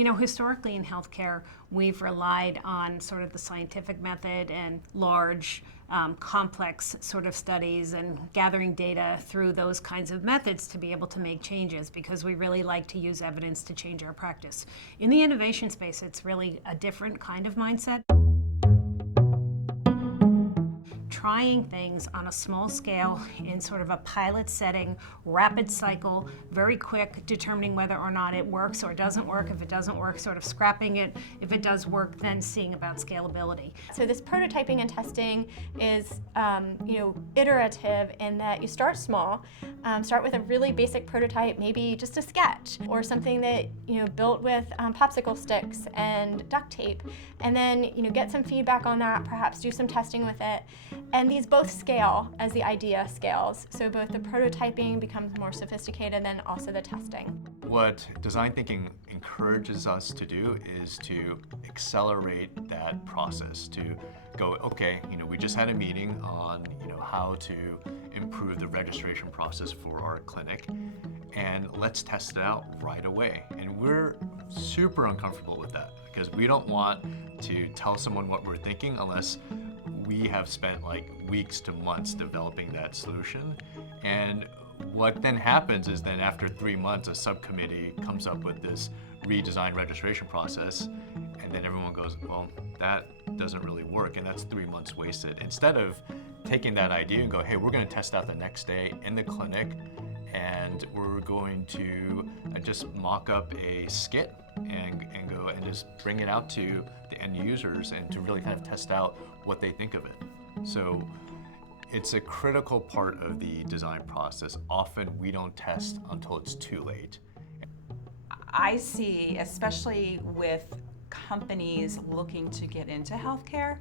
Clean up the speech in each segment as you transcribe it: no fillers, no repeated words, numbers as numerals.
Historically in healthcare, we've relied on sort of the scientific method and large, complex sort of studies and gathering data through those kinds of methods to be able to make changes, because we really like to use evidence to change our practice. In the innovation space, it's really a different kind of mindset. Trying things on a small scale in sort of a pilot setting, rapid cycle, very quick, determining whether or not it works or doesn't work. If it doesn't work, sort of scrapping it. If it does work, then seeing about scalability. So this prototyping and testing is iterative in that you start small, start with a really basic prototype, maybe just a sketch or something that built with popsicle sticks and duct tape, and then get some feedback on that, perhaps do some testing with it. And these both scale as the idea scales. So both the prototyping becomes more sophisticated and then also the testing. What design thinking encourages us to do is to accelerate that process, to go, okay, we just had a meeting on how to improve the registration process for our clinic, and let's test it out right away. And we're super uncomfortable with that, because we don't want to tell someone what we're thinking unless we have spent weeks to months developing that solution. And what then happens is then after 3 months, a subcommittee comes up with this redesigned registration process, and then everyone goes, well, that doesn't really work, and that's 3 months wasted. Instead of taking that idea and go, hey, we're going to test out the next day in the clinic, and we're going to just mock up a skit and go and just bring it out to the end users and to really kind of test out what they think of it. So it's a critical part of the design process. Often we don't test until it's too late. I see, especially with companies looking to get into healthcare,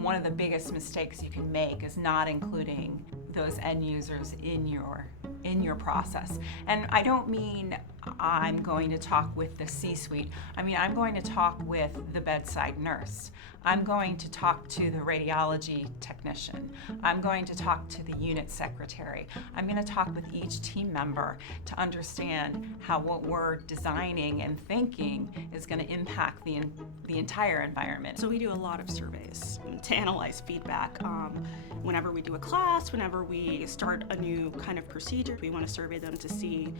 one of the biggest mistakes you can make is not including those end users in your process. And I don't mean I'm going to talk with the C-suite. I mean, I'm going to talk with the bedside nurse. I'm going to talk to the radiology technician. I'm going to talk to the unit secretary. I'm going to talk with each team member to understand how what we're designing and thinking is going to impact the entire environment. So we do a lot of surveys to analyze feedback. Whenever we do a class, whenever we start a new kind of procedure, we want to survey them to see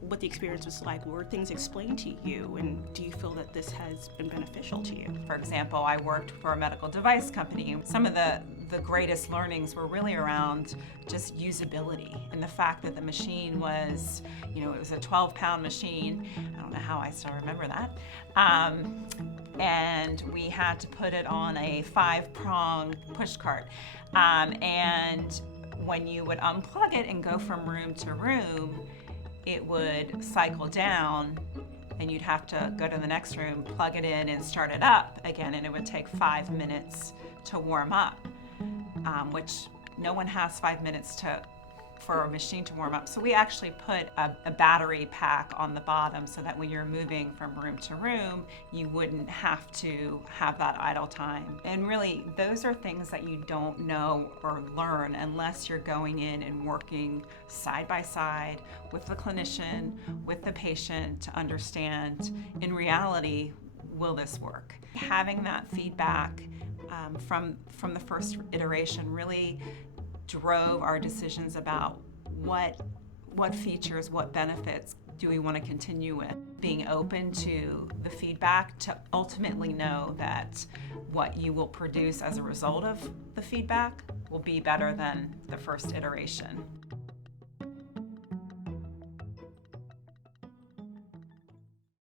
what the experience was like. Were things explained to you, and do you feel that this has been beneficial to you? For example, I worked for a medical device company. Some of the greatest learnings were really around just usability and the fact that the machine was, it was a 12-pound machine. I don't know how I still remember that. And we had to put it on a 5-prong push cart. And when you would unplug it and go from room to room, it would cycle down, and you'd have to go to the next room, plug it in, and start it up again, and it would take 5 minutes to warm up, which no one has 5 minutes for a machine to warm up. So we actually put a battery pack on the bottom so that when you're moving from room to room, you wouldn't have to have that idle time. And really, those are things that you don't know or learn unless you're going in and working side by side with the clinician, with the patient, to understand, in reality, will this work? Having that feedback from the first iteration really drove our decisions about what features, what benefits do we want to continue with. Being open to the feedback to ultimately know that what you will produce as a result of the feedback will be better than the first iteration.